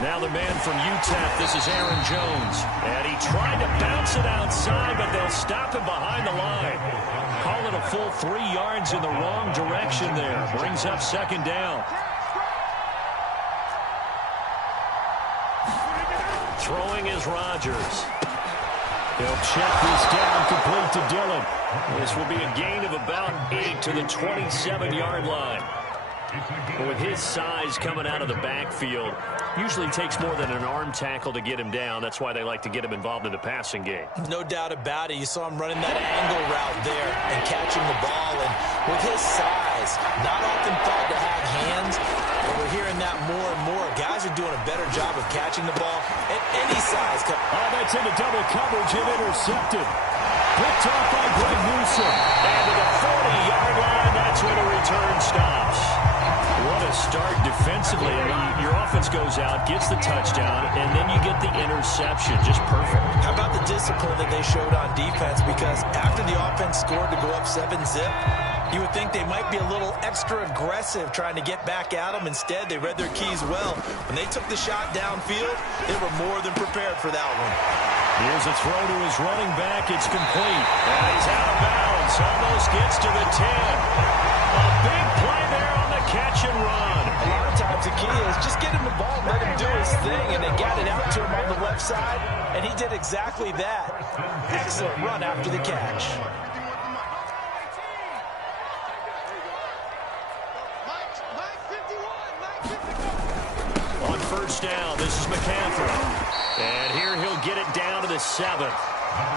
Now the man from UTEP, this is Aaron Jones. And he tried to bounce it outside, but they'll stop him behind the line. Call it a full 3 yards in the wrong direction there. Brings up second down. Throwing is Rodgers. He'll check this down, complete to Dillon. This will be a gain of about 8 to the 27-yard line. With his size coming out of the backfield, usually takes more than an arm tackle to get him down. That's why they like to get him involved in the passing game. No doubt about it. You saw him running that angle route there and catching the ball. And with his size, not often thought to have hands, but we're hearing that more and more. Guys are doing a better job of catching the ball at any size. Oh, that's into double coverage and intercepted. Picked off by Greg Newsome. And to the 40-yard line, that's where the return stops. What a start defensively. I mean, your offense goes out, gets the touchdown, and then you get the interception. Just perfect. How about the discipline that they showed on defense? Because after the offense scored to go up 7-zip, you would think they might be a little extra aggressive trying to get back at them. Instead, they read their keys well. When they took the shot downfield, they were more than prepared for that one. Here's a throw to his running back. It's complete. And he's out of bounds. Almost gets to the 10. A big play there on the catch and run. A lot of times the key is just get him the ball, let him do his thing, and they got it out to him on the left side, and he did exactly that. Excellent run after the catch. On first down, this is McCaffrey. And here he'll get it down to the 7th.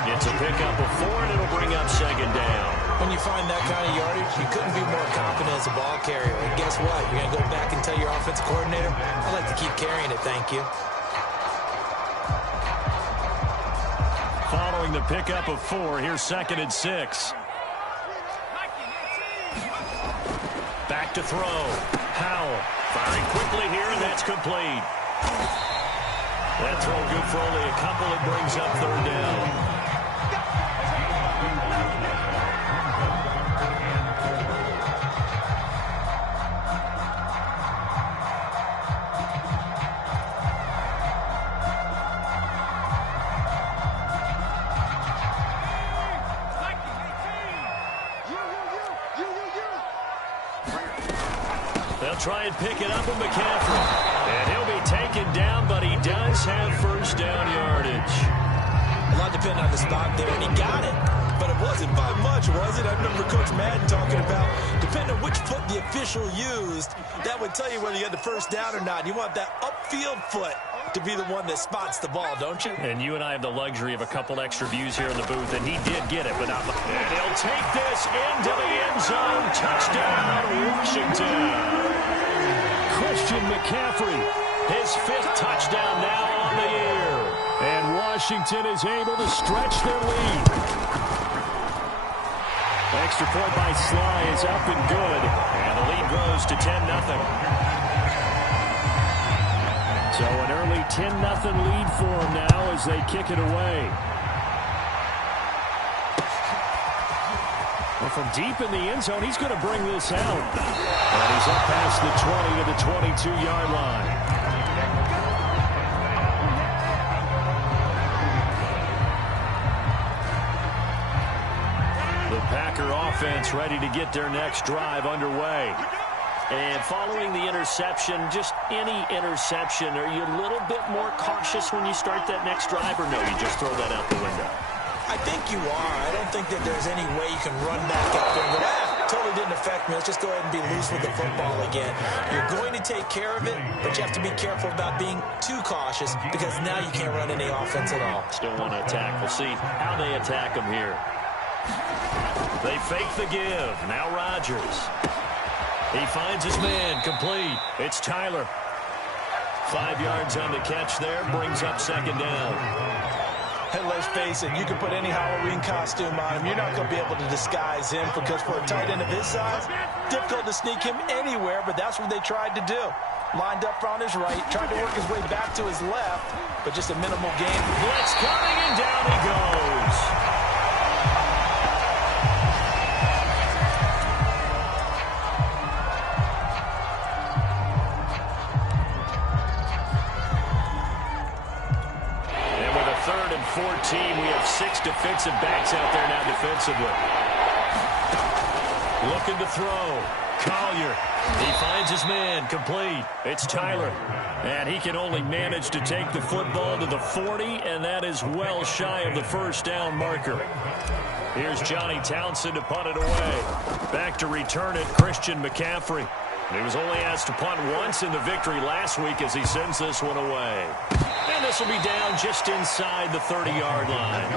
It's a pickup of 4, and it'll bring up second down. When you find that kind of yardage, you couldn't be more confident as a ball carrier. And guess what? You're going to go back and tell your offensive coordinator, I'd like to keep carrying it, thank you. Following the pickup of 4, here's 2nd and 6. Back to throw. Howell firing quickly here, and that's complete. That throw good for only a couple. It brings up third down. They'll try and pick it up with McCaffrey. And he'll be taken down, but he does have first down yardage. A lot depending on the spot there, and he got it. But it wasn't by much, was it? I remember Coach Madden talking about, depending on which foot the official used, that would tell you whether you had the first down or not. You want that upfield foot to be the one that spots the ball, don't you? And you and I have the luxury of a couple extra views here in the booth, and he did get it, but not. And he'll take this into the end zone. Touchdown, Washington. Christian McCaffrey, his 5th touchdown now on the year. And Washington is able to stretch their lead. Extra point by Sly is up and good. And the lead grows to 10-0. So an early 10-0 lead for them now as they kick it away. Well, from deep in the end zone, he's going to bring this out. And he's up past the 20 to the 22-yard line. The Packer offense ready to get their next drive underway. And following the interception, just any interception, are you a little bit more cautious when you start that next drive, or no, you just throw that out the window? I think you are. I don't think that there's any way you can run back up there and go, totally didn't affect me. Let's just go ahead and be loose with the football again. You're going to take care of it, but you have to be careful about being too cautious because now you can't run any offense at all. Still want to attack. We'll see how they attack them here. They fake the give. Now Rodgers. He finds his man, complete. It's Tyler. 5 yards on the catch there, brings up second down. And let's face it, you can put any Halloween costume on him. You're not going to be able to disguise him because for a tight end of his size, difficult to sneak him anywhere, but that's what they tried to do. Lined up on his right, tried to work his way back to his left, but just a minimal gain. Blitz coming, and down he goes. 14. We have 6 defensive backs out there now defensively. Looking to throw. Collier. He finds his man. Complete. It's Tyler. And he can only manage to take the football to the 40, and that is well shy of the first down marker. Here's Johnny Townsend to punt it away. Back to return it, Christian McCaffrey. He was only asked to punt once in the victory last week as he sends this one away. And this will be down just inside the 30-yard line.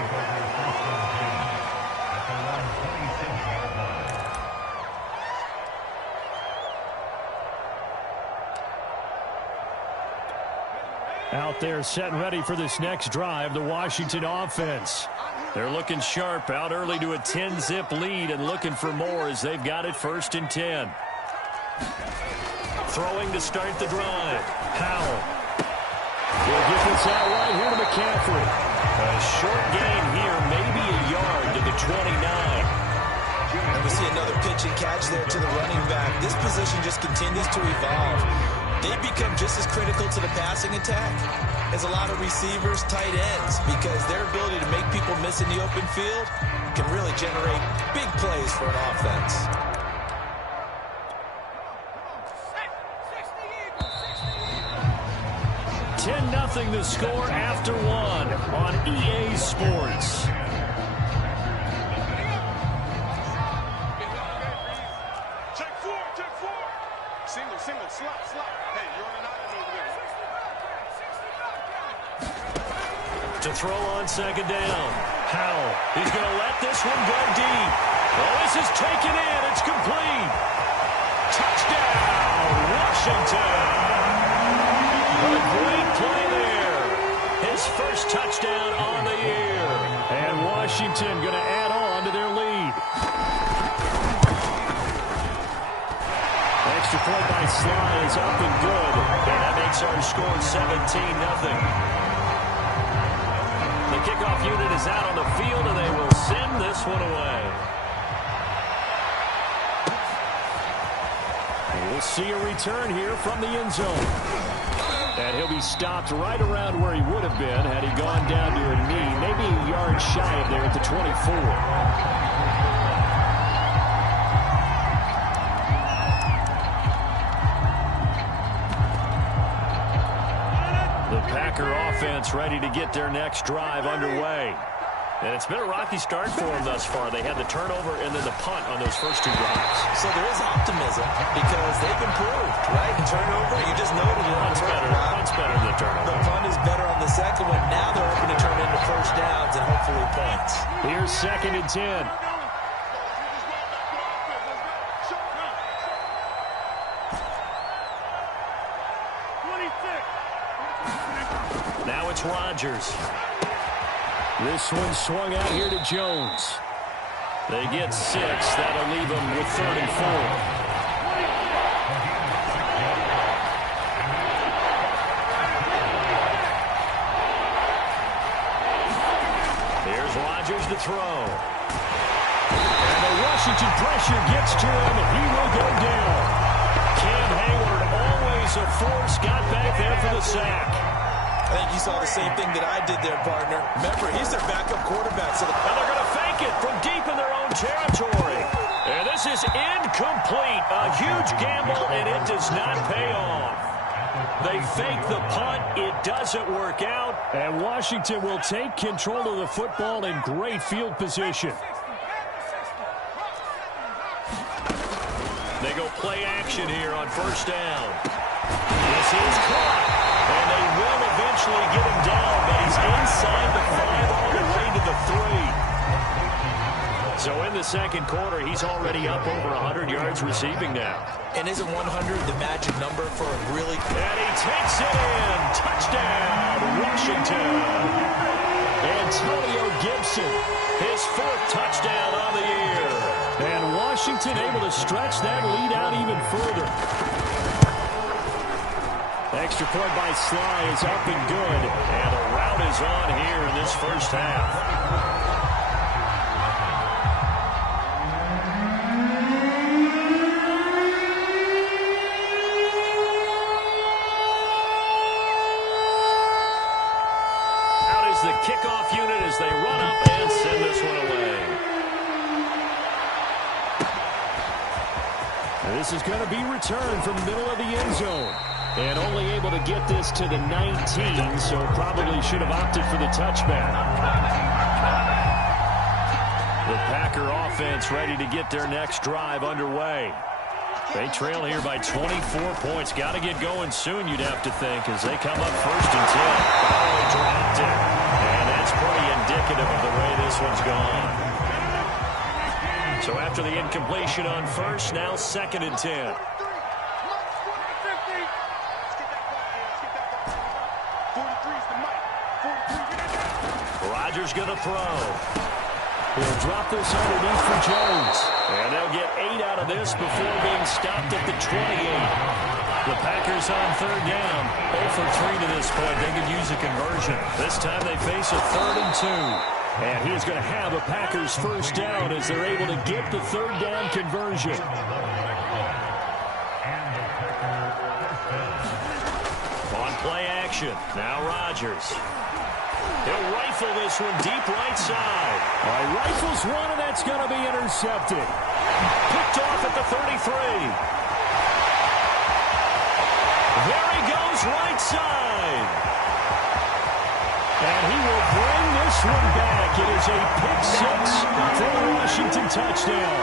Out there set and ready for this next drive, the Washington offense. They're looking sharp, out early to a 10-zip lead and looking for more as they've got it 1st and 10. Throwing to start the drive. Howell. He'll get this out right here to McCaffrey. A short gain here, maybe a yard to the 29. And we see another pitch and catch there to the running back. This position just continues to evolve. They become just as critical to the passing attack as a lot of receivers, tight ends, because their ability to make people miss in the open field can really generate big plays for an offense. $10-0 the score after 1 on EA Sports. Single, slot. Hey, you're on an island over there. To throw on 2nd down. Howell. He's going to let this one go deep. Oh, this is taken in. It's complete. Touchdown, Washington. A great play there. His first touchdown on the year. And Washington going to add on to their lead. Extra point by Sly is up and good. And that makes our score 17-0. The kickoff unit is out on the field, and they will send this one away. And we'll see a return here from the end zone. And he'll be stopped right around where he would have been had he gone down to a knee, maybe a yard shy of there at the 24. Packer offense ready to get their next drive underway. And it's been a rocky start for them thus far. They had the turnover and then the punt on those first 2 drives. So there is optimism because they've improved, right? The turnover, you just noted it. Punt's better than the turnover. The punt is better on the second one. Now they're hoping to turn into first downs and hopefully points. Here's 2nd and 10. Now it's Rodgers. This one swung out here to Jones. They get 6. That'll leave them with 3rd and 4. Here's Rodgers to throw. And the Washington pressure gets to him, and he will go down. Cam Hayward, always a force, got back there for the sack. I think you saw the same thing that I did there, partner. Remember, he's their backup quarterback. So and they're going to fake it from deep in their own territory. And this is incomplete. A huge gamble, and it does not pay off. They fake the punt. It doesn't work out. And Washington will take control of the football in great field position. They go play action here on 1st down. This is caught. And they will eventually get him down, but he's inside the 5 all the way to the 3. So in the 2nd quarter, he's already up over 100 yards receiving now. And isn't 100 the magic number for a really... And he takes it in. Touchdown, Washington. Antonio Gibson, his 4th touchdown on the year. And Washington able to stretch that lead out even further. Extra point by Sly is up and good. And the route is on here in this first half. the kickoff unit as they run up and send this one away. And this is going to be returned from the middle of the end zone. And only able to get this to the 19, so probably should have opted for the touchback. The Packer offense ready to get their next drive underway. They trail here by 24 points. Got to get going soon, you'd have to think, as they come up 1st and 10. Finally dropped it. And that's pretty indicative of the way this one's gone. So after the incompletion on 1st, now 2nd and 10. Rodgers going to throw. He'll drop this underneath for Jones. And they'll get 8 out of this before being stopped at the 28. The Packers on 3rd down. 0 for 3 to this point. They could use a conversion. This time they face a 3rd and 2. And he's going to have a Packers 1st down as they're able to get the 3rd down conversion. On play action. Now Rodgers. He'll rifle this one deep right side. Rifles one, and that's going to be intercepted. Picked off at the 33. There he goes right side. And he will bring this one back. It is a pick 6 for the Washington touchdown.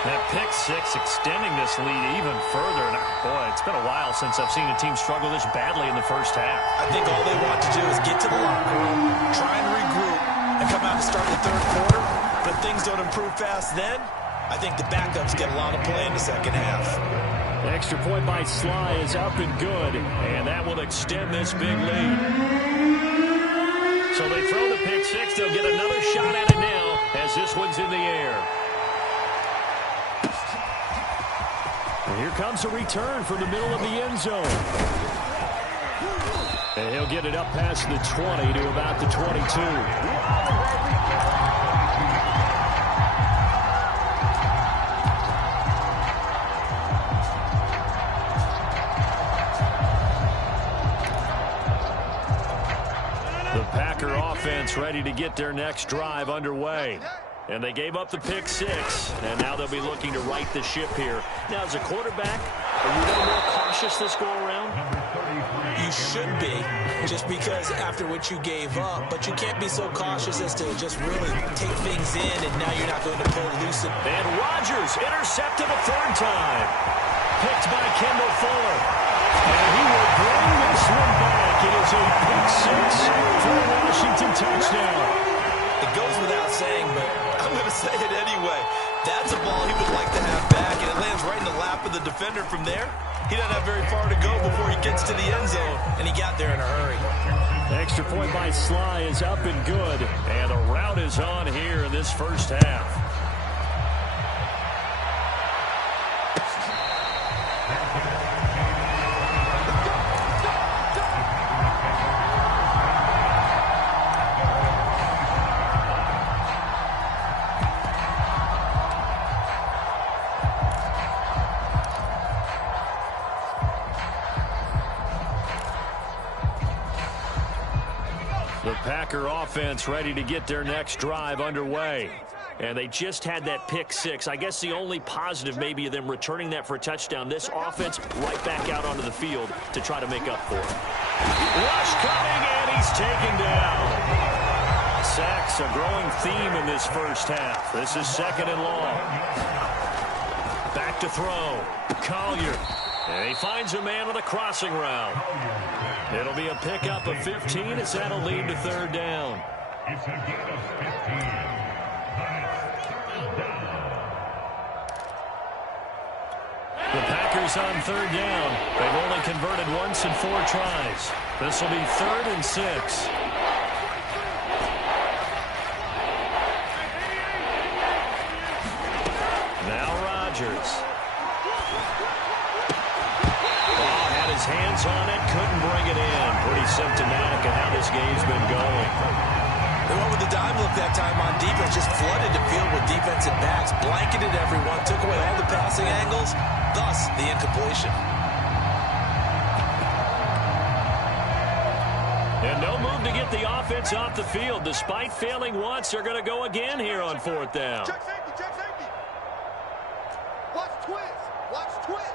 That pick 6 extending this lead even further. And boy, it's been a while since I've seen a team struggle this badly in the first half. I think all they want to do is get to the locker room, try and regroup, and come out and start the 3rd quarter. But if things don't improve fast then, I think the backups get a lot of play in the 2nd half. The extra point by Sly is up and good, and that will extend this big lead. So they throw the pick 6. They'll get another shot at it now as this one's in the air. And here comes a return from the middle of the end zone. And he'll get it up past the 20 to about the 22. The Packer offense ready to get their next drive underway. And they gave up the pick 6, and now they'll be looking to right the ship here. Now, as a quarterback, are you a little more cautious this go-around? You should be, just because after what you gave up, but you can't be so cautious as to just really take things in, and now you're not going to pull loose. And Rodgers intercepted a 3rd time. Picked by Kendall Fuller. And he will bring this one back. It is a pick 6 for a Washington touchdown. It goes without saying, but I'm going to say it anyway. That's a ball he would like to have back, and it lands right in the lap of the defender from there. He doesn't have very far to go before he gets to the end zone, and he got there in a hurry. The extra point by Sly is up and good, and the route is on here in this first half. The Packer offense ready to get their next drive underway. And they just had that pick 6. I guess the only positive maybe of them returning that for a touchdown. This offense right back out onto the field to try to make up for it. Rush coming, and he's taken down. Sacks a growing theme in this first half. This is 2nd and long. Back to throw. Collier. And he finds a man with a crossing route. It'll be a pickup of 15 as that'll lead to 3rd down. It's a gain of 15. The Packers on 3rd down. They've only converted once in 4 tries. This will be 3rd and 6. Now Rodgers. Hands on it, couldn't bring it in. Pretty symptomatic of how this game's been going. They went with the dime look that time on defense, just flooded the field with defensive backs, blanketed everyone, took away all the passing angles, thus the incompletion. And And no move to get the offense off the field. Despite failing once, they're going to go again here on 4th down. Check safety, check safety. Watch twist, watch twist.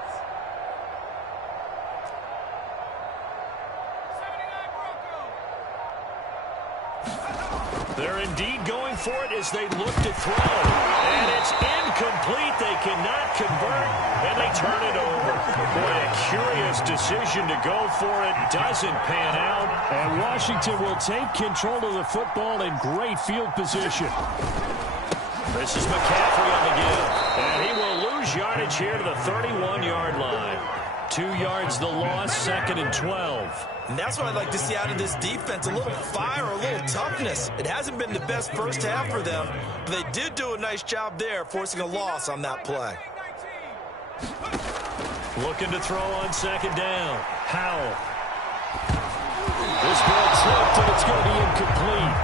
They're indeed going for it as they look to throw. And it's incomplete. They cannot convert, and they turn it over. Boy, a curious decision to go for it. Doesn't pan out. And Washington will take control of the football in great field position. This is McCaffrey on the give. And he will lose yardage here to the 31-yard line. 2 yards the loss, 2nd and 12. And that's what I'd like to see out of this defense, a little fire, a little toughness. It hasn't been the best first half for them, but they did do a nice job there, forcing a loss on that play. Looking to throw on 2nd down. Howell. This ball tipped, and it's going to be incomplete.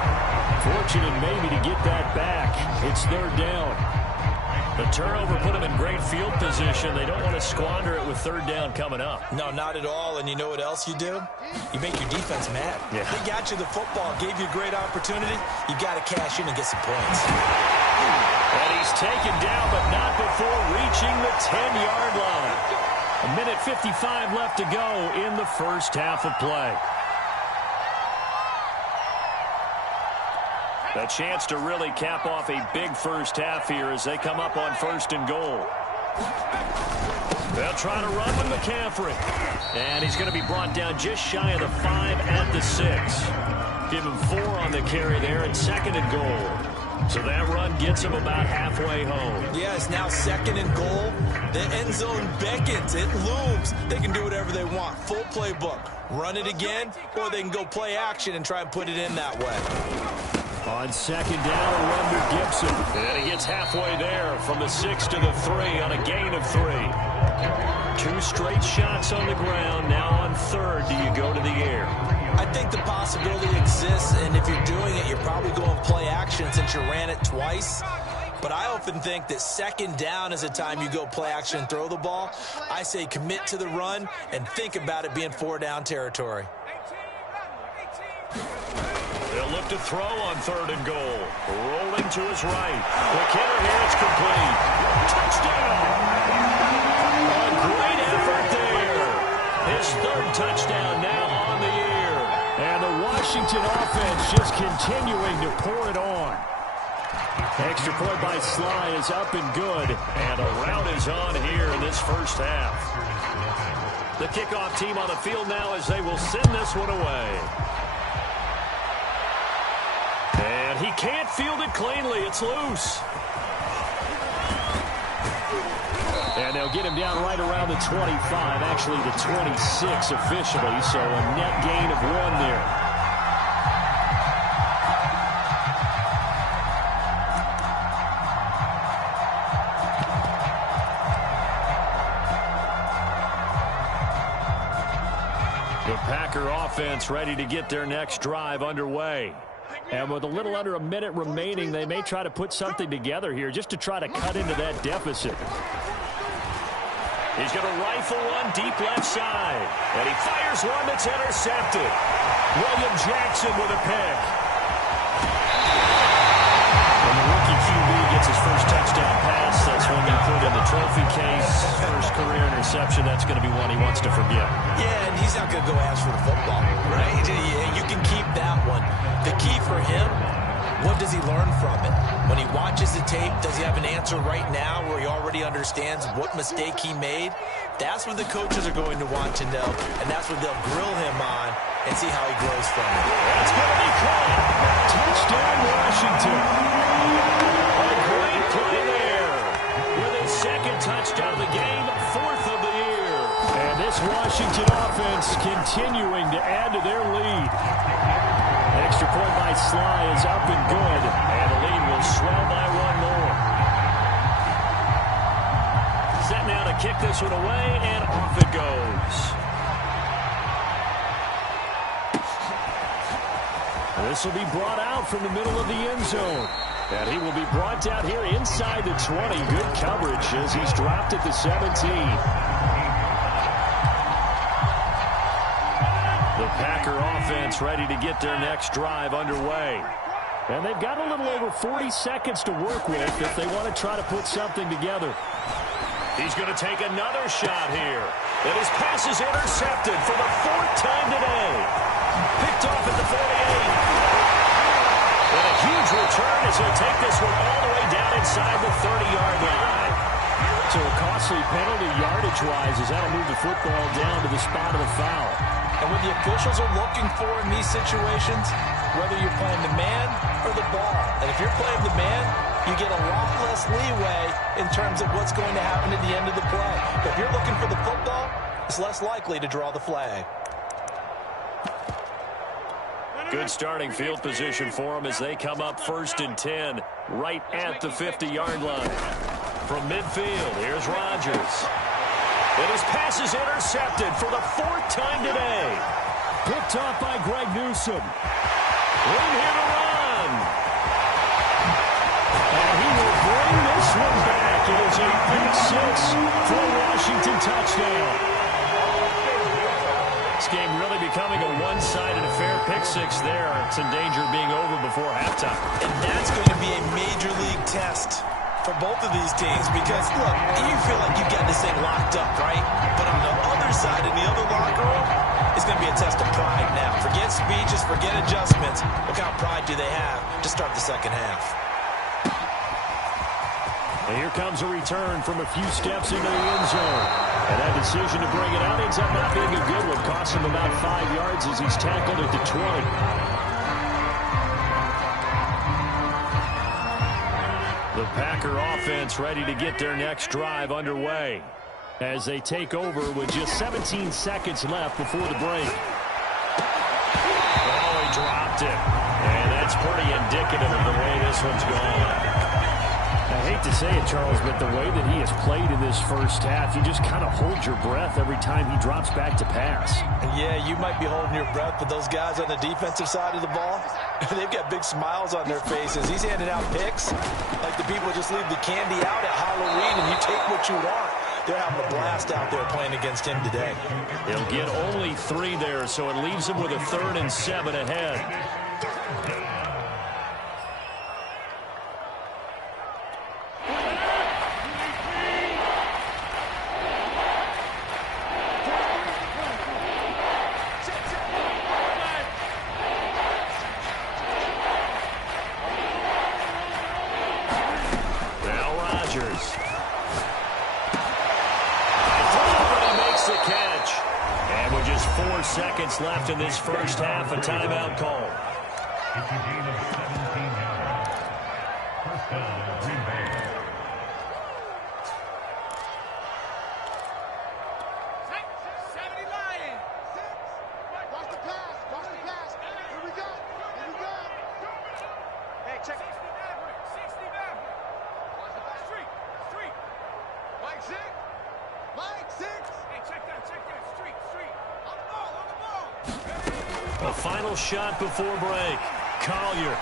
Fortunate maybe to get that back. It's 3rd down. The turnover put them in great field position. They don't want to squander it with 3rd down coming up. No, not at all. And you know what else you do? You make your defense mad. Yeah. They got you the football, gave you a great opportunity. You got to cash in and get some points. And he's taken down, but not before reaching the 10-yard line. 1:55 left to go in the first half of play. A chance to really cap off a big first half here as they come up on 1st and goal. They'll try to run with McCaffrey. And he's going to be brought down just shy of the 5 at the 6. Give him 4 on the carry there and 2nd and goal. So that run gets him about halfway home. Yeah, it's now 2nd and goal. The end zone beckons. It looms. They can do whatever they want. Full playbook. Run it again, or they can go play action and try and put it in that way. On 2nd down, a run with Gibson. And he gets halfway there from the 6 to the 3 on a gain of 3. 2 straight shots on the ground. Now on 3rd, do you go to the air? I think the possibility exists, and if you're doing it, you're probably going play action since you ran it twice. But I often think that 2nd down is a time you go play action and throw the ball. I say commit to the run and think about it being 4-down territory. They'll look to throw on 3rd and goal. Rolling to his right. McKinnon here, it's complete. Touchdown! A great effort there. His 3rd touchdown now on the year. And the Washington offense just continuing to pour it on. Extra point by Sly is up and good. And a rout is on here in this first half. The kickoff team on the field now as they will send this one away. And he can't field it cleanly. It's loose. And they'll get him down right around the 25, actually the 26 officially, so a net gain of 1 there. The Packer offense ready to get their next drive underway. And with a little under a minute remaining, they may try to put something together here just to try to cut into that deficit. He's going to rifle one deep left side. And he fires one that's intercepted. William Jackson with a pick. And the rookie QB gets his first touchdown pass. That's one they put in the trophy case. First career interception. That's going to be one he wants to forget. Yeah, and he's not going to go ask for the football, right? You can keep that one. The key for him, what does he learn from it? When he watches the tape, does he have an answer right now where he already understands what mistake he made? That's what the coaches are going to want to know, and that's what they'll grill him on and see how he grows from it. That's going to be caught. Touchdown, Washington. A great play there. With his 2nd touchdown of the game, 4th of the year. And this Washington offense continuing to add to their lead. Extra point by Sly is up and good. And the lead will swell by 1 more. Set now to kick this one away, and off it goes. This will be brought out from the middle of the end zone. And he will be brought down here inside the 20. Good coverage as he's dropped at the 17. The Packer offense ready to get their next drive underway. And they've got a little over 40 seconds to work with if they want to try to put something together. He's going to take another shot here. And his pass is intercepted for the 4th time today. Picked off at the 48. And a huge return as he'll take this one all the way down inside the 30-yard line. So a costly penalty yardage-wise as that'll move the football down to the spot of the foul. And what the officials are looking for in these situations, whether you're playing the man or the ball. And if you're playing the man, you get a lot less leeway in terms of what's going to happen at the end of the play. But if you're looking for the football, it's less likely to draw the flag. Good starting field position for them as they come up 1st and 10 right at the 50-yard line. From midfield, here's Rodgers. And his pass is intercepted for the 4th time today. Picked off by Greg Newsome. In here to run. And he will bring this one back. It is a big 6 for a Washington touchdown. This game really becoming a one-sided affair. Pick 6 there. It's in danger of being over before halftime. And that's going to be a major league test for both of these teams because, look, you feel like you've got this thing locked up, right? But on the other side, in the other locker room, it's going to be a test of pride now. Forget speeches, forget adjustments. What kind of pride do they have to start the second half? And here comes a return from a few steps into the end zone. And that decision to bring it out ends up not being a good one. Costs him about 5 yards as he's tackled at the 20. The Packer offense ready to get their next drive underway as they take over with just 17 seconds left before the break. Oh, he dropped it. And that's pretty indicative of the way this one's gone. I hate to say it, Charles, but the way that he has played in this first half, you just kind of hold your breath every time he drops back to pass. Yeah, you might be holding your breath, but those guys on the defensive side of the ball, they've got big smiles on their faces. He's handing out picks like the people just leave the candy out at Halloween and you take what you want. They're having a blast out there playing against him today. He'll get only 3 there, so it leaves him with a 3rd and 7 ahead. Seconds left in this first half, a timeout call. It's a gain of 17 yards. First down, Green Bay. Watch the pass. Watch the pass. Here we go. Here we go. Hey, check it. 60 Maverick. Watch the back. Street. Mike 6. Mike 6. Hey, check that. Street. On the ball. A final shot before break. Collier.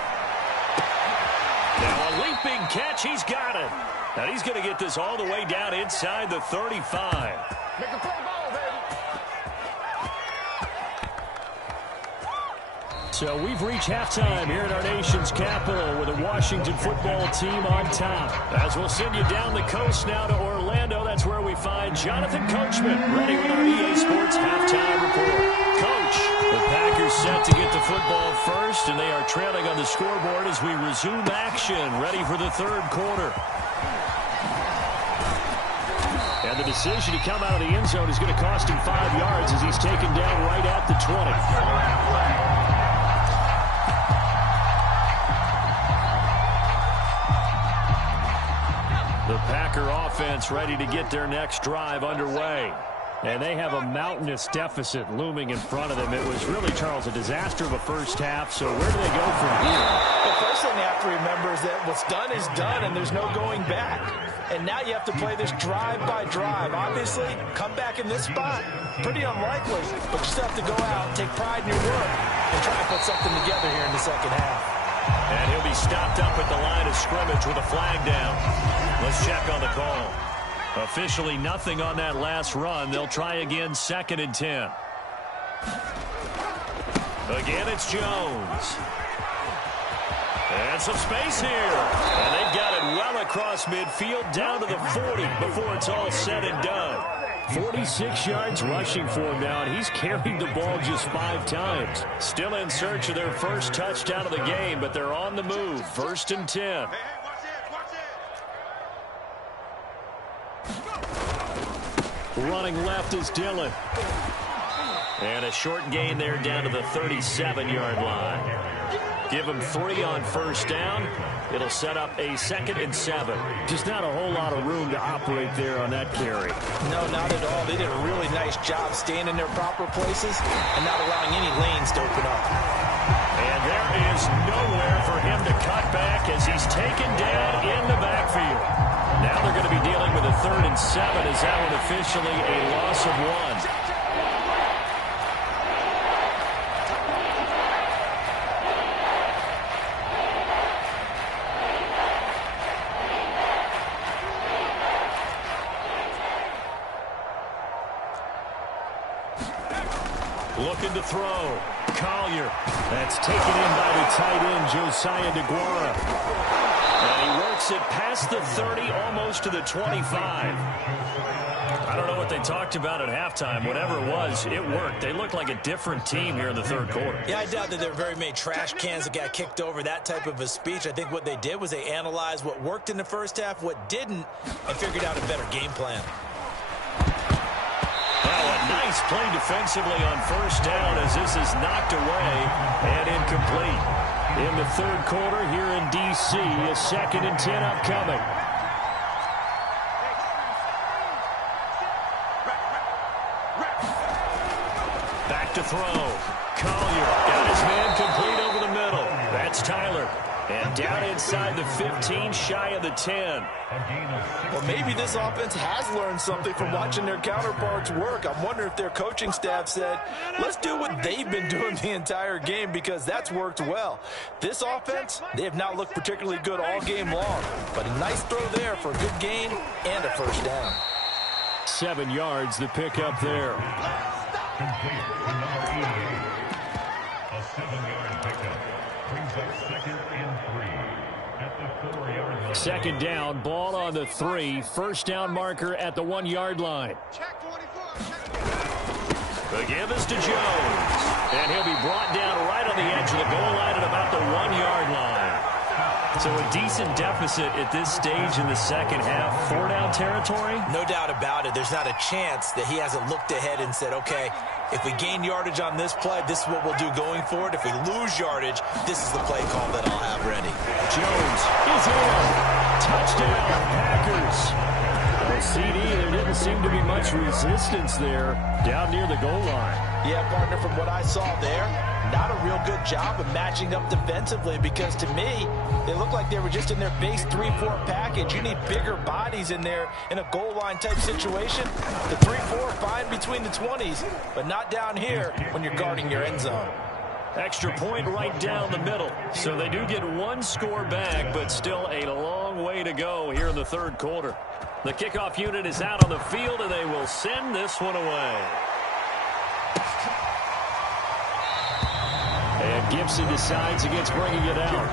Now a leaping catch. He's got it. Now he's going to get this all the way down inside the 35. Make a play ball, baby. So we've reached halftime here at our nation's capital with the Washington football team on top. As we'll send you down the coast now to Orlando, that's where we find Jonathan Coachman ready with our EA Sports halftime report. Coach, the Packers set to get the football first, and they are trailing on the scoreboard as we resume action, ready for the third quarter. And the decision to come out of the end zone is going to cost him 5 yards as he's taken down right at the 20. The Packer offense ready to get their next drive underway. And they have a mountainous deficit looming in front of them. It was really, Charles, a disaster of a first half. So where do they go from here? The first thing they have to remember is that what's done is done, and there's no going back. And now you have to play this drive by drive. Obviously, come back in this spot, pretty unlikely. But you still have to go out and take pride in your work and try and put something together here in the second half. And he'll be stopped up at the line of scrimmage with a flag down. Let's check on the call. Officially nothing on that last run. They'll try again, 2nd and 10. Again, it's Jones. And some space here. And they've got it well across midfield down to the 40 before it's all said and done. 46 yards rushing for him now, and he's carried the ball just 5 times. Still in search of their first touchdown of the game, but they're on the move. 1st and 10. Running left is Dillon. And a short gain there down to the 37-yard line. Give them 3 on 1st down. It'll set up a 2nd and 7. Just not a whole lot of room to operate there on that carry. No, not at all. They did a really nice job staying in their proper places and not allowing any lanes to open up. And there is nowhere for him to cut back as he's taken down in the backfield. Now they're going to be dealing with a 3rd and 7 as that one officially a loss of 1. Looking to throw. Collier. That's taken in by the tight end, Josiah DeGuara. And he works it past the 30, almost to the 25. I don't know what they talked about at halftime. Whatever it was, it worked. They look like a different team here in the 3rd quarter. Yeah, I doubt that there were very many trash cans that got kicked over, that type of a speech. I think what they did was they analyzed what worked in the first half, what didn't, and figured out a better game plan. Nice play defensively on 1st down as this is knocked away and incomplete. In the 3rd quarter here in D.C., a 2nd and 10 upcoming. Back to throw. Collier got his man complete over the middle. That's Tyler. And down inside the 15, shy of the 10. Well, maybe this offense has learned something from watching their counterparts work. I'm wondering if their coaching staff said, let's do what they've been doing the entire game because that's worked well. This offense, they have not looked particularly good all game long. But a nice throw there for a good gain and a 1st down. 7 yards, the pickup there. Complete to number 88. A 7-yard pickup. Brings up 2nd and 3 at the 4-yard line. 2nd down, ball on the 3. 1st down marker at the 1-yard line. Check 24. The give is to Jones. And he'll be brought down right on the edge of the goal line at about the 1-yard line. So a decent deficit at this stage in the 2nd half. 4-down territory? No doubt about it. There's not a chance that he hasn't looked ahead and said, okay, if we gain yardage on this play, this is what we'll do going forward. If we lose yardage, this is the play call that I'll have ready. Jones is in. Touchdown, Packers. CD, there didn't seem to be much resistance there down near the goal line. Yeah, partner, from what I saw there, not a real good job of matching up defensively because to me, they looked like they were just in their base 3-4 package. You need bigger bodies in there in a goal line type situation. The 3-4 fine between the 20s, but not down here when you're guarding your end zone. Extra point right down the middle. So they do get 1 score back, but still a long way to go here in the 3rd quarter. The kickoff unit is out on the field, and they will send this one away. And Gibson decides against bringing it out.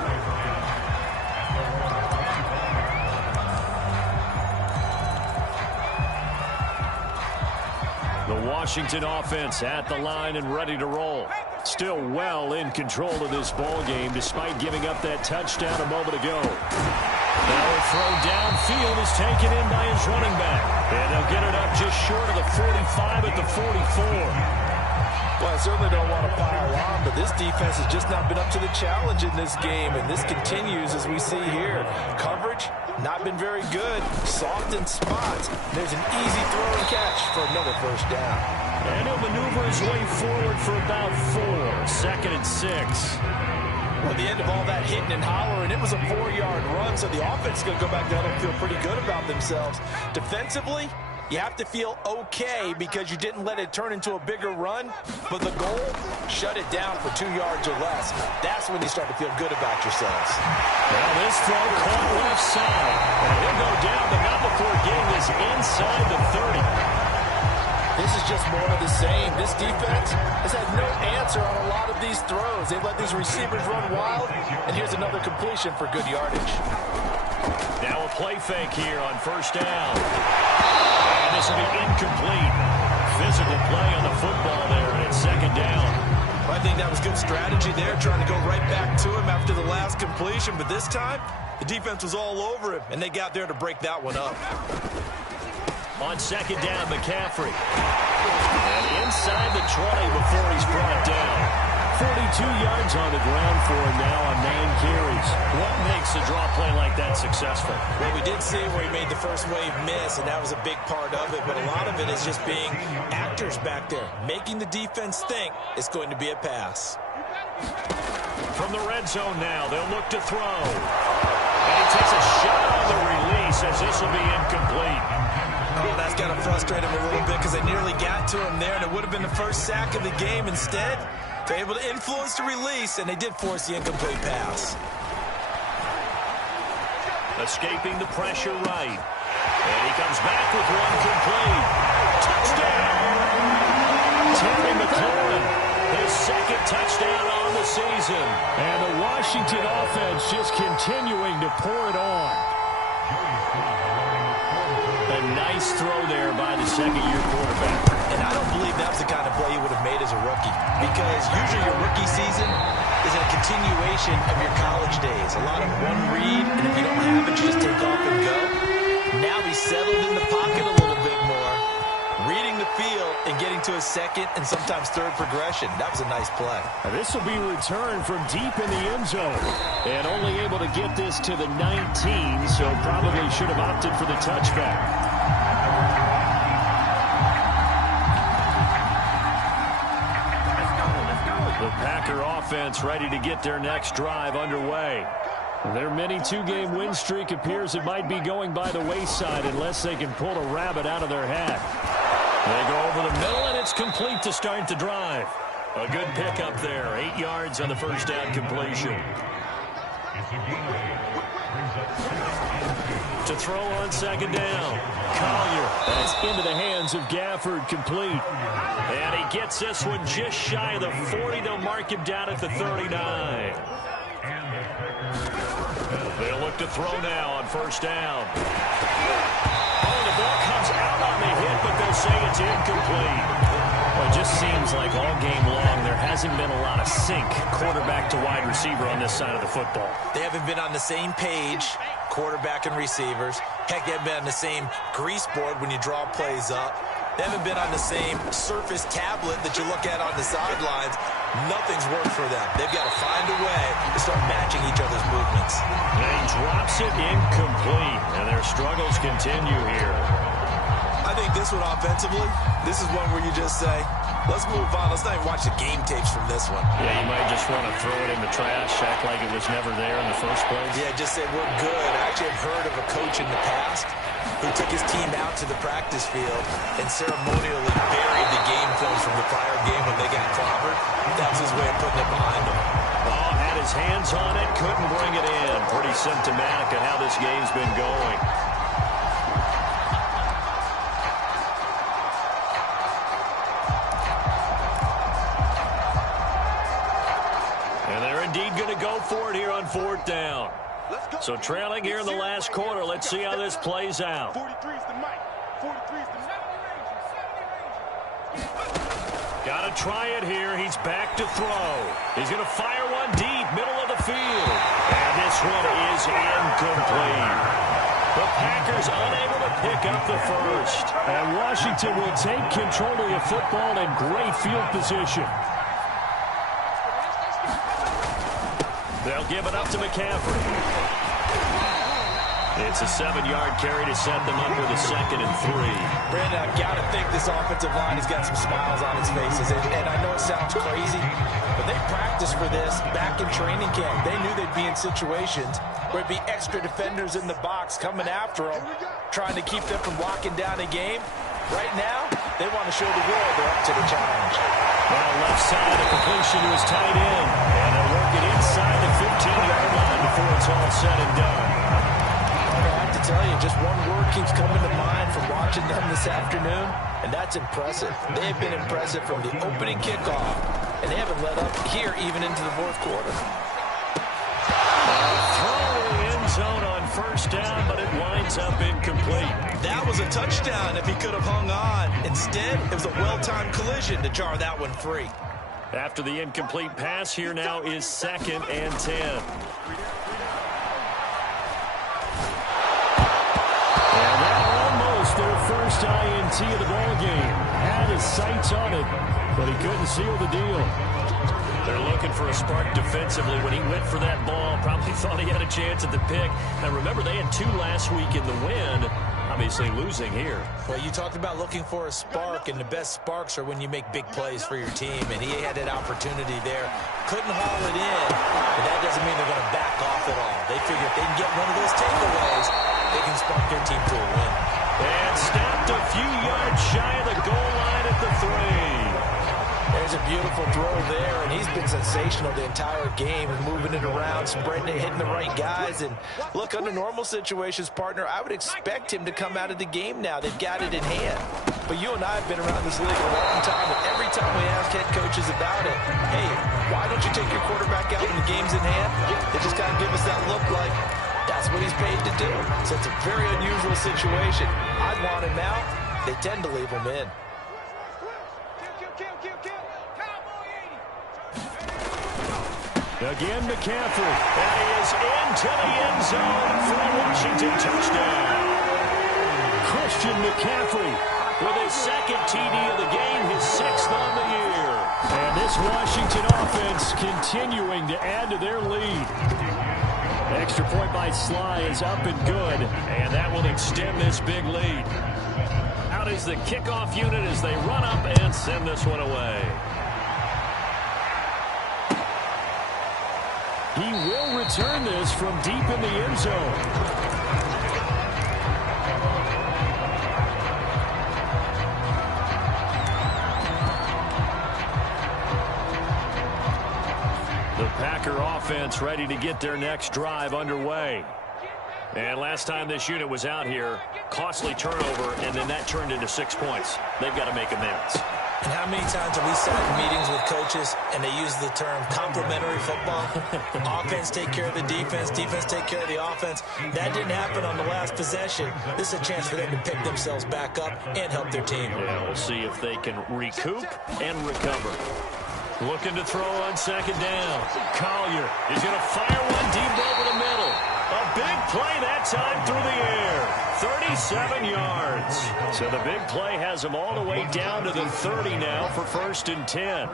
The Washington offense at the line and ready to roll. Still well in control of this ball game despite giving up that touchdown a moment ago. Now a throw downfield is taken in by his running back. And they'll get it up just short of the 45 at the 44. Well, I certainly don't want to pile on, but this defense has just not been up to the challenge in this game, and this continues as we see here. Coverage, not been very good. Soft in spots. There's an easy throw and catch for another 1st down. And he'll maneuver his way forward for about 4. 2nd and 6. Well, at the end of all that hitting and hollering, it was a 4-yard run, so the offense is going to go back down and feel pretty good about themselves. Defensively, you have to feel okay because you didn't let it turn into a bigger run, but the goal, shut it down for 2 yards or less. That's when you start to feel good about yourselves. Now this throw caught left side. And he'll go down, but not before getting this inside the 30. This is just more of the same. This defense has had no answer on a lot of of these throws. They've let these receivers run wild, and here's another completion for good yardage. Now a play fake here on first down. And this will be incomplete. Physical play on the football there, and it's second down. I think that was good strategy there, trying to go right back to him after the last completion. But this time, the defense was all over him, and they got there to break that one up. On second down, McCaffrey. And inside the 20 before he's brought down. 42 yards on the ground for him now on 9 carries. What makes a draw play like that successful? Well, we did see where he made the first wave miss, and that was a big part of it. But a lot of it is just being actors back there, making the defense think it's going to be a pass. From the red zone now, they'll look to throw. And he takes a shot on the release as this will be incomplete. Oh, that's got to frustrate him a little bit because they nearly got to him there, and it would have been the first sack of the game. Instead, they're able to influence the release, and they did force the incomplete pass. Escaping the pressure right. And he comes back with one complete. Touchdown! Terry McLaurin, his second touchdown on the season. And the Washington offense just continuing to pour it on. A nice throw there by the second-year quarterback. And I don't believe that was the kind of play he would have made as a rookie, because usually your rookie season is a continuation of your college days. A lot of one read, and if you don't have it, you just take off and go. Now he's settled in the pocket a little bit more, reading the field and getting to his second and sometimes third progression. That was a nice play. This will be returned from deep in the end zone. And only able to get this to the 19, so probably should have opted for the touchback. The Packer offense ready to get their next drive underway. Their mini 2-game win streak appears it might be going by the wayside unless they can pull a rabbit out of their hat. They go over the middle, and it's complete to start the drive. A good pickup there. 8 yards on the first down completion. To throw on second down. Collier. That's into the hands of Gafford, complete. And he gets this one just shy of the 40. They'll mark him down at the 39. They'll look to throw now on first down. Oh, the ball comes out on the hit, but they'll say it's incomplete. Well, it just seems like all game long there hasn't been a lot of sync quarterback to wide receiver on this side of the football. They haven't been on the same page, quarterback and receivers. Heck, they haven't been on the same grease board when you draw plays up. They haven't been on the same surface tablet that you look at on the sidelines. Nothing's worked for them. They've got to find a way to start matching each other's movements. And he drops it incomplete, and their struggles continue here. I think this one offensively, this is one where you just say, let's move on. Let's not even watch the game tapes from this one. Yeah, you might just want to throw it in the trash, act like it was never there in the first place. Yeah, just say we're good. I actually have heard of a coach in the past who took his team out to the practice field and ceremonially buried the game films from the prior game when they got clobbered. That was his way of putting it behind him. Oh, had his hands on it, couldn't bring it in. Pretty symptomatic of how this game's been going. And they're indeed going to go for it here on fourth down. So trailing here in the last quarter. Let's see how this plays out. 43's the mic. 43's the mic. Got to try it here. He's back to throw. He's going to fire one deep, middle of the field. And this one is incomplete. The Packers unable to pick up the first. And Washington will take control of the football in great field position. They'll give it up to McCaffrey. It's a 7-yard carry to set them up with a 2nd and 3. Brandon, I've got to think this offensive line has got some smiles on its faces. And I know it sounds crazy, but they practiced for this back in training camp. They knew they'd be in situations where it'd be extra defenders in the box coming after them, trying to keep them from locking down a game. Right now, they want to show the world they're up to the challenge. Well, left side, a completion to his tight end. And they'll work it inside the 15-yard line before it's all said and done. I have to tell you, just one word keeps coming to mind from watching them this afternoon, and that's impressive. They have been impressive from the opening kickoff and they haven't let up here even into the fourth quarter. Throw in the end zone on first down, but it winds up incomplete. That was a touchdown if he could have hung on. Instead, it was a well-timed collision to jar that one free. After the incomplete pass, here now is 2nd and 10. And that almost their first INT of the ball game. Had his sights on it, but he couldn't seal the deal. They're looking for a spark defensively. When he went for that ball, probably thought he had a chance at the pick. Now remember, they had 2 last week in the win. Obviously losing here. Well, you talked about looking for a spark, and the best sparks are when you make big plays for your team, and he had that opportunity there. Couldn't haul it in, but that doesn't mean they're going to back off at all. They figure if they can get one of those takeaways, they can spark their team to a win. And stopped a few yards shy of the goal line at the 3. There's a beautiful throw there, and he's been sensational the entire game, moving it around, spreading it, hitting the right guys. And look, under normal situations, partner, I would expect him to come out of the game now. They've got it in hand. But you and I have been around this league a long time, and every time we ask head coaches about it, hey, why don't you take your quarterback out when the game's in hand? They just kind of give us that look like that's what he's paid to do. So it's a very unusual situation. I want him out. They tend to leave him in. Again, McCaffrey. And he is into the end zone for a Washington touchdown. Christian McCaffrey with his 2nd TD of the game, his 6th on the year. And this Washington offense continuing to add to their lead. Extra point by Sly is up and good, and that will extend this big lead. Out is the kickoff unit as they run up and send this one away. He will return this from deep in the end zone. The Packer offense ready to get their next drive underway. And last time this unit was out here, costly turnover, and then that turned into 6 points. They've got to make amends. And how many times have we sat in meetings with coaches and they use the term complementary football? Offense take care of the defense, defense take care of the offense. That didn't happen on the last possession. This is a chance for them to pick themselves back up and help their team. Yeah, we'll see if they can recoup and recover. Looking to throw on 2nd down. Collier is going to fire one deep over the middle. A big play that time through the air. 37 yards. So the big play has them all the way down to the 30 now for 1st and 10.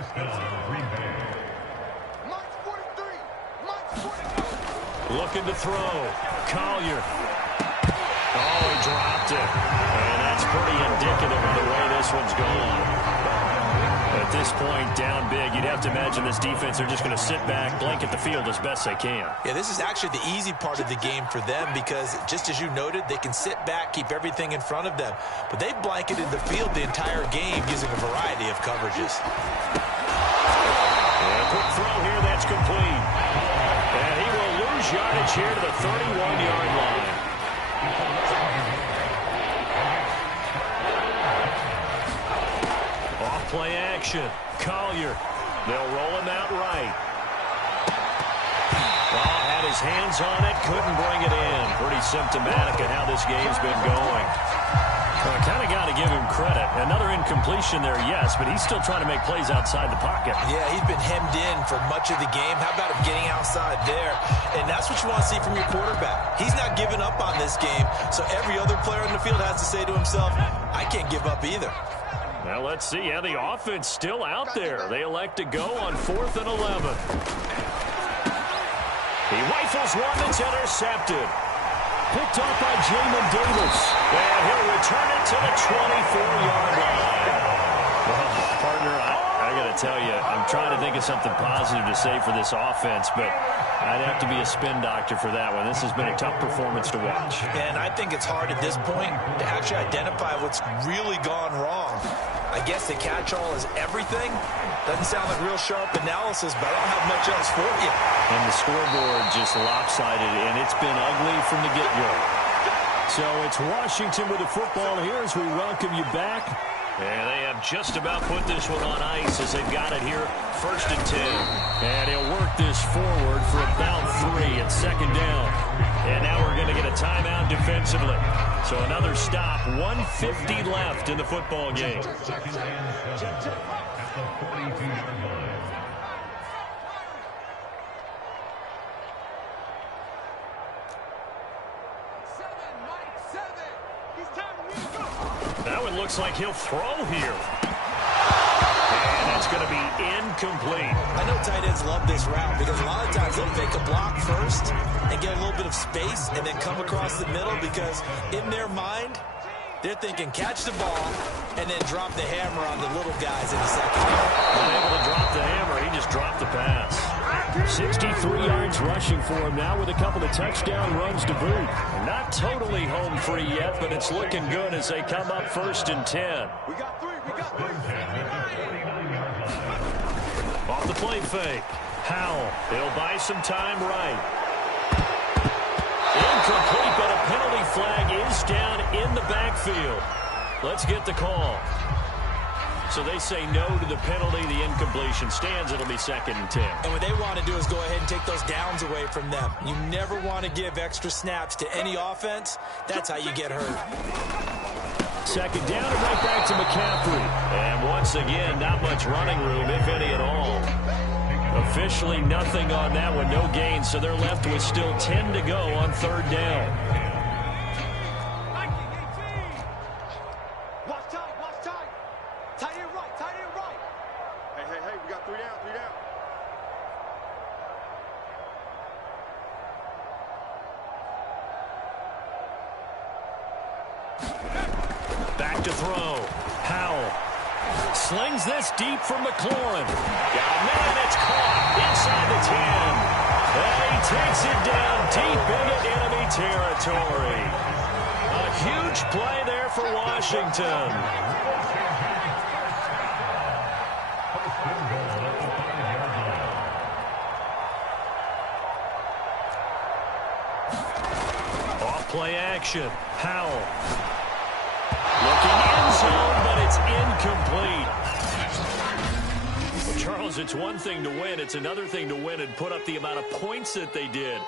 Looking to throw. Collier. Oh, he dropped it. And that's pretty indicative of the way this one's gone. At this point, down big, you'd have to imagine this defense are just going to sit back, blanket the field as best they can. Yeah, this is actually the easy part of the game for them because, just as you noted, they can sit back, keep everything in front of them. But they've blanketed the field the entire game using a variety of coverages. And a quick throw here, that's complete. And he will lose yardage here to the 31-yard line. Play action. Collier. They'll roll him out right. Oh, had his hands on it. Couldn't bring it in. Pretty symptomatic of how this game's been going. Well, I kind of got to give him credit. Another incompletion there, yes, but he's still trying to make plays outside the pocket. Yeah, he's been hemmed in for much of the game. How about him getting outside there? And that's what you want to see from your quarterback. He's not giving up on this game, so every other player in the field has to say to himself, I can't give up either. Well, let's see how the offense still out there. They elect to go on 4th and 11. He rifles one that's intercepted. Picked off by Jamin Davis. And he'll return it to the 24-yard line. Well, partner, I got to tell you, I'm trying to think of something positive to say for this offense, but I'd have to be a spin doctor for that one. This has been a tough performance to watch. And I think it's hard at this point to actually identify what's really gone wrong. I guess the catch-all is everything. Doesn't sound like real sharp analysis, but I don't have much else for you. And the scoreboard just lopsided, and it's been ugly from the get-go. So it's Washington with the football here as we welcome you back. And they have just about put this one on ice as they've got it here first and 10. And he'll work this forward for about 3 at second down. And now we're going to get a timeout defensively. So another stop, 1:50 left in the football game. Second and 7 at the 42-yard line. Now it looks like he'll throw here. And that's going to be incomplete. I know tight ends love this route because a lot of times they'll fake a block first and get a little bit of space and then come across the middle because in their mind, they're thinking catch the ball and then drop the hammer on the little guys in the second. Unable to drop the hammer, he just dropped the pass. 63 yards rushing for him now with a couple of touchdown runs to boot. Not totally home free yet, but it's looking good as they come up first and 10. We got 3. We got 3. Off the play fake. Howell, he'll buy some time right. Incomplete, but a penalty flag is down in the backfield. Let's get the call. So they say no to the penalty. The incompletion stands. It'll be second and 10. And what they want to do is go ahead and take those downs away from them. You never want to give extra snaps to any offense. That's how you get hurt. Second down and right back to McCaffrey. And once again, not much running room, if any at all. Officially nothing on that one, no gain, so they're left with still 10 to go on third down. Watch tight. Watch tight. Tight end right. Tight end right. Hey, we got 3 down. 3 down. Back to throw. Howell slings this deep for McLaurin. Yeah, man, it's caught inside the 10. And he takes it down deep into enemy territory. A huge play there for Washington. Off play action. Howell. Looking end zone, but it's incomplete. Well, Charles, it's one thing to win. It's another thing to win and put up the amount of points that they did.